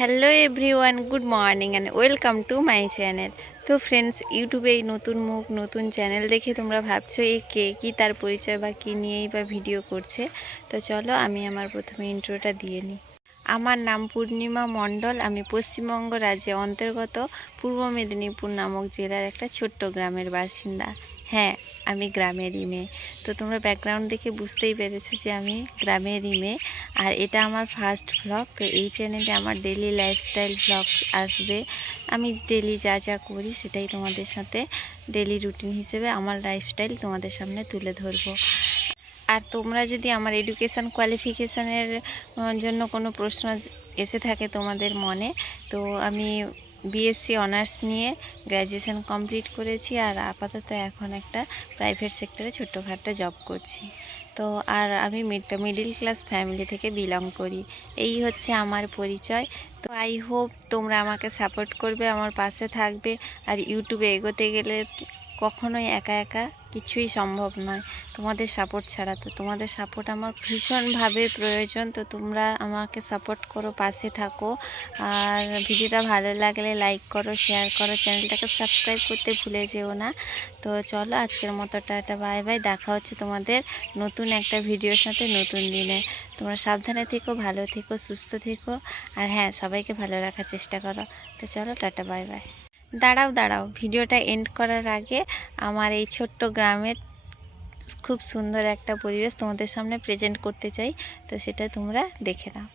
Hello everyone, good morning and welcome to my channel. তো friends, ইউটিউবে এই নতুন মুখ নতুন চ্যানেল দেখে তোমরা ভাবছো এই কে, কি তার পরিচয় বা কী নিয়েই বা ভিডিও করছে। তো চলো আমি আমার প্রথমে ইন্ট্রোটা দিয়ে নিই। আমার নাম পূর্ণিমা মণ্ডল। আমি পশ্চিমবঙ্গ রাজ্যের অন্তর্গত পূর্ব মেদিনীপুর নামক জেলার একটা ছোট্ট গ্রামের বাসিন্দা। হ্যাঁ, আমি গ্রামেরই মেয়ে। তো তোমরা ব্যাকগ্রাউন্ড দেখে বুঝতেই পেরেছো যে আমি গ্রামেরই মেয়ে। আর এটা আমার ফার্স্ট ভ্লগ। তো এই চ্যানেলে আমার ডেলি লাইফস্টাইল ভ্লগ আসবে। আমি ডেলি যা যা করি সেটাই তোমাদের সাথে ডেলি রুটিন হিসেবে আমার লাইফস্টাইল তোমাদের সামনে তুলে ধরবো। আর তোমরা যদি আমার এডুকেশান কোয়ালিফিকেশানের জন্য কোনো প্রশ্ন এসে থাকে তোমাদের মনে, তো আমি বিএসসি অনার্স নিয়ে গ্র্যাজুয়েশন কমপ্লিট করেছি। আর আপাতত এখন একটা প্রাইভেট সেক্টরে ছোট্টখাটো জব করছি। তো আর আমি মিডিল ক্লাস ফ্যামিলি থেকে বিলং করি। এই হচ্ছে আমার পরিচয়। তো আই হোপ তোমরা আমাকে সাপোর্ট করবে, আমার পাশে থাকবে। আর ইউটিউবে এগোতে গেলে কখনোই একা একা কিছুই সম্ভব নয় তোমাদের সাপোর্ট ছাড়া। তো তোমাদের সাপোর্ট আমার ভীষণভাবে প্রয়োজন। তো তোমরা আমাকে সাপোর্ট করো, পাশে থাকো। আর ভিডিওটা ভালো লাগলে লাইক করো, শেয়ার করো, চ্যানেলটাকে সাবস্ক্রাইব করতে ভুলে যেও না। তো চলো, আজকের মতো টাটা, বাই বাই। দেখা হচ্ছে তোমাদের নতুন একটা ভিডিওর সাথে নতুন দিনে। তোমরা সাবধানে থেকো, ভালো থেকো, সুস্থ থেকো। আর হ্যাঁ, সবাইকে ভালো রাখার চেষ্টা করো। তো চলো, টাটা, বাই বাই। দাঁড়াও, ভিডিওটা এন্ড করার আগে আমার এই ছোট্ট গ্রামের খুব সুন্দর একটা পরিবেশ তোমাদের সামনে প্রেজেন্ট করতে চাই। তো সেটা তোমরা দেখে নাও।